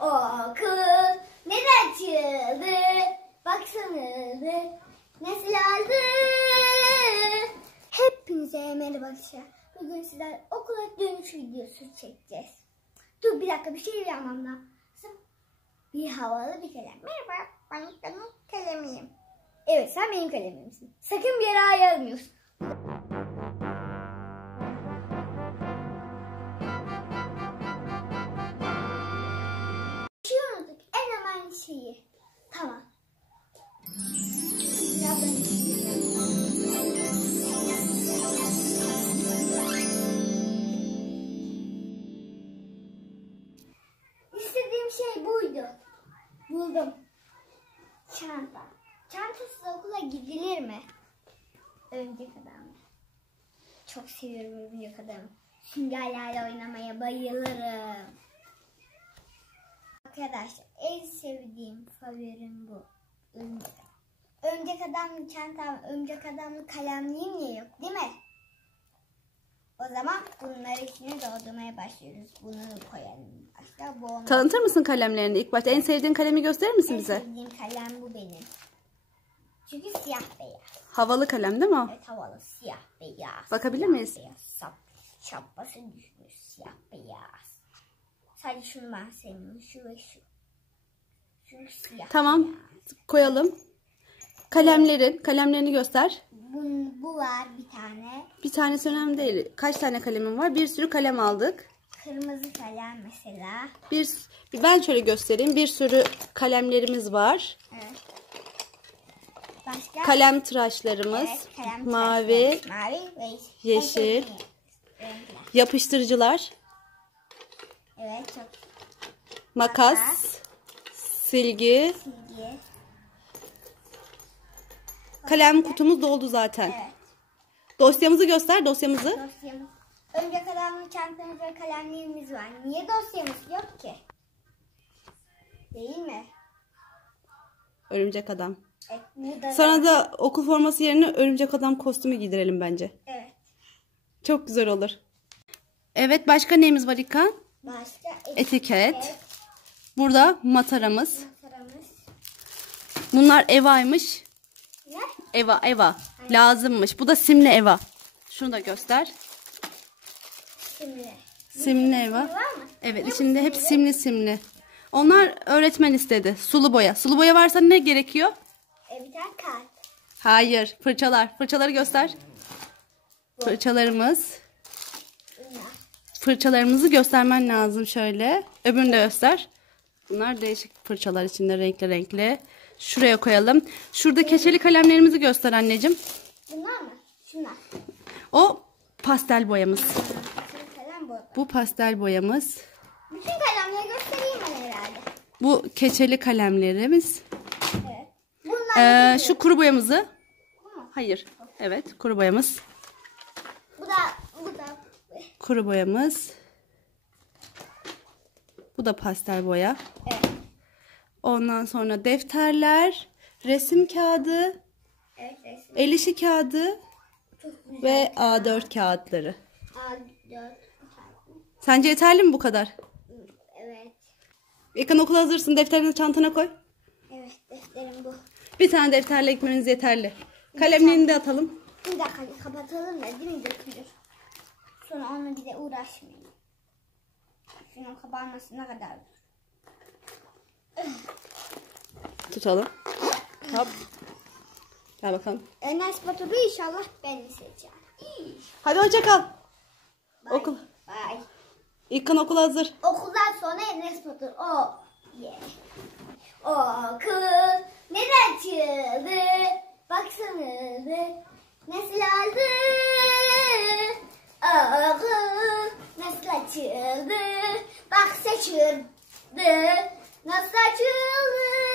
Okul neden açıldı? Baksanıza nasıl aldı? Hepinize merhaba arkadaşlar. Bugün sizler okula dönüş videosu çekeceğiz. Dur bir dakika bir şey yapmam lazım. Bir havalı bir kalem. Merhaba ben benim kalemiyim. Evet sen benim kalemimsin. Sakın bir yere ayırmıyorsun. Şeyi. Tamam. İstediğim şey buydu. Buldum. Çanta. Çantasız okula gidilir mi? Örümcek adam. Çok seviyorum örümcek adamı. Süngerlerle oynamaya bayılırım. Arkadaşlar en sevdiğim favorim bu. Örümcek. Örümcek adamlı çantam, örümcek adamlı kalemliğim niye yok değil mi? O zaman bunları içine doldurmaya başlıyoruz. Bunu koyalım. Başta bu olmaz. Tanıtır mısın kalemlerini? İlk başta en sevdiğin kalemi gösterir misin En bize? sevdiğim kalem bu benim. Çünkü siyah beyaz. Havalı kalem değil mi o? Evet havalı siyah beyaz. Bakabilir siyah miyiz? Beyaz. Sap, şapkası düşmüş siyah beyaz. Sadece şunu ben sevmiyorum. Şu ve şu. Tamam. Koyalım. Kalemlerin, kalemlerini göster. Bu, bu var bir tane. Bir tanesi önemli değil. Kaç tane kalemim var? Bir sürü kalem aldık. Kırmızı kalem mesela. Bir, ben şöyle göstereyim. Bir sürü kalemlerimiz var. Evet. Başka? Kalem tıraşlarımız. Evet, kalem mavi, tıraşları. Mavi ve yeşil. Renkler. yapıştırıcılar, Evet çok makas, Makas. Silgi, silgi. kalem kutumuz doldu zaten. Evet. Dosyamızı göster, dosyamızı. Dosyamız. Önce kalemli çantamız ve kalemliğimiz var. Niye dosyamız yok ki? Değil mi? Örümcek adam. Evet, Sana da okul forması yerine örümcek adam kostümü giydirelim bence. Evet. Çok güzel olur. Evet başka neyimiz var İlkan? Başka Etiket. Burada mataramız. Bunlar Eva'ymış. Ne? Eva, Eva. Lazımmış. Bu da simli Eva. Şunu da göster. Simli. Simli Eva. Evet içinde hep simli simli. Onlar öğretmen istedi. Sulu boya. Sulu boya varsa ne gerekiyor? E, bir tane kart. Hayır. Fırçalar. Fırçaları göster. Fırçalarımız. Fırçalarımızı göstermen lazım şöyle. Öbürünü de göster. Bunlar değişik fırçalar içinde renkli renkli. Şuraya koyalım. Şurada keçeli kalemlerimizi göster anneciğim. Bunlar mı? Şunlar. O pastel boyamız. Bu. Pastel boyamız. Bütün kalemleri göstereyim ben herhalde. Bu keçeli kalemlerimiz. Evet. Bunlar Ee, şu kuru boyamızı. Hayır. Evet kuru boyamız. Bu da bu da Kuru boyamız. Bu da pastel boya. evet. Ondan sonra defterler, resim kağıdı, Evet resim. el işi kağıdı ve A4 kağıtları. A4 Sence yeterli mi bu kadar? Evet. Yakın okula hazırsın. Defterini çantana koy. Evet defterim bu. Bir tane defterle gitmeniz yeterli. Kalemliğini de atalım. Bir dakika kapatalım da değil mi dökülür. Sonra onunla bir de uğraşmayın. Şunun kabarmasına kadar. Tutalım. Hop. Gel bakalım. Enes Batur'u inşallah ben seçeceğim. Hadi hoşça kal. Bye. Okul. Bye. İlkan okul hazır. Okuldan sonra Enes Batur. O. Yeah. Okul neden açıldı? Baksanıza nasıl aldı? Bak saçıldı, nasıl açıldı?